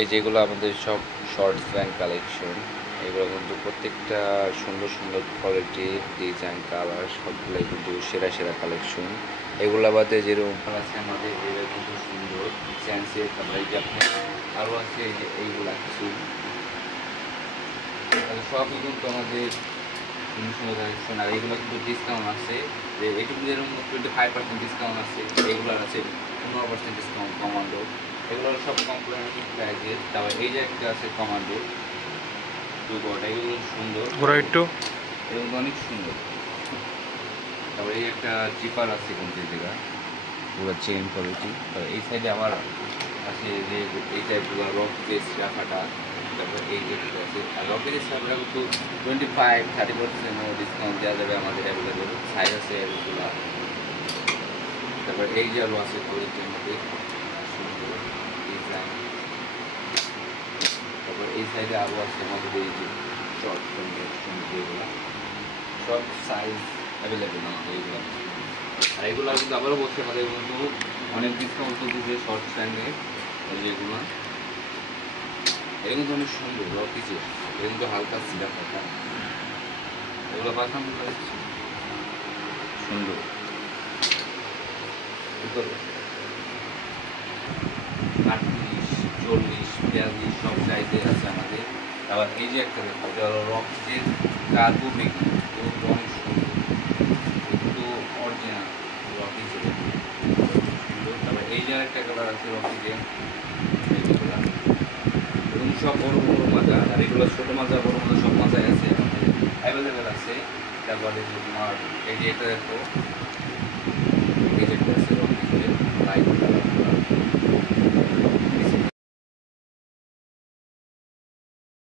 এই যেগুলো আমাদের সব শর্টস প্যান্ট কালেকশন, এগুলো কিন্তু প্রত্যেকটা সুন্দর সুন্দর কোয়ালিটি, ডিজাইন, কালার সবগুলোই কিন্তু সেরা সেরা কালেকশন। এগুলো বাদে যেরকম আছে আমাদের, এগুলো কিন্তু সুন্দর স্যান্সের, তারপরে এই যে আপনার আরও আছে এই যে এইগুলা কিছু, সবই কিন্তু আমাদের সুন্দর সুন্দর কালেকশন। আর এগুলো কিন্তু ডিসকাউন্ট আছে, যে এইটুকু যেরকম 25% ডিসকাউন্ট আছে, এগুলোর আছে 15% ডিসকাউন্ট কমান্ডো। এগুলোর সব কমপ্লিমেন্টারি প্রাইজের। তারপর এই যে একটা আছে কমান্ডো দুগোটা, এগুলো সুন্দর, ঘোরা একটু এগুলো অনেক সুন্দর। তারপরে এই একটা জিপার আছে কিন্তু এই জায়গা পুরো চেন কোয়ালিটি। এই সাইডে আবার আছে যে এই টাইপগুলো রক বেস রাখাটা। তারপর এই যে আছে, আর রক বেস রাখাটা কিন্তু 25-30% ডিসকাউন্ট দেওয়া যাবে আমাদের অ্যাভেলেবেল। সাইজ আছে এগুলো। তারপর এই যে আরও আছে কোয়ালিটির মধ্যে সুন্দর ডিজাইন। তারপর এই সাইডে আরও আছে আমাদের এই যে শর্ট সুন্দর, এগুলো সব সাইজ অ্যাভেলেবেল আমাদের এইগুলো। আর এগুলো কিন্তু আবারও বলছি আমাদের কিন্তু অনেক ডিসকাউন্ট চলতেছে শর্ট স্যান্ডে। যেগুলো এটা কিন্তু অনেক সুন্দর রকিজে, এটা কিন্তু হালকা সিধা পাতা, এগুলো পাঠানো সুন্দর 38, 40, 42 সব সাইজে আছে আমাদের। আবার এই যে একটা দেখো, এটা হলো রকিজের কার্গো বেগ, এগুলো অনেক সুন্দর, কিন্তু অরিজিনাল রকিজের সুন্দর। তারপর এই যে একটা কালার আছে রকিজের, এইগুলো এবং সব বড় বড় মাজা। আর এগুলো ছোটো মাজা বড় মাজা সব মাজাই আছে আমাদের অ্যাভেলেবেল আছে। তারপরে তোমার এই যে এটা দেখো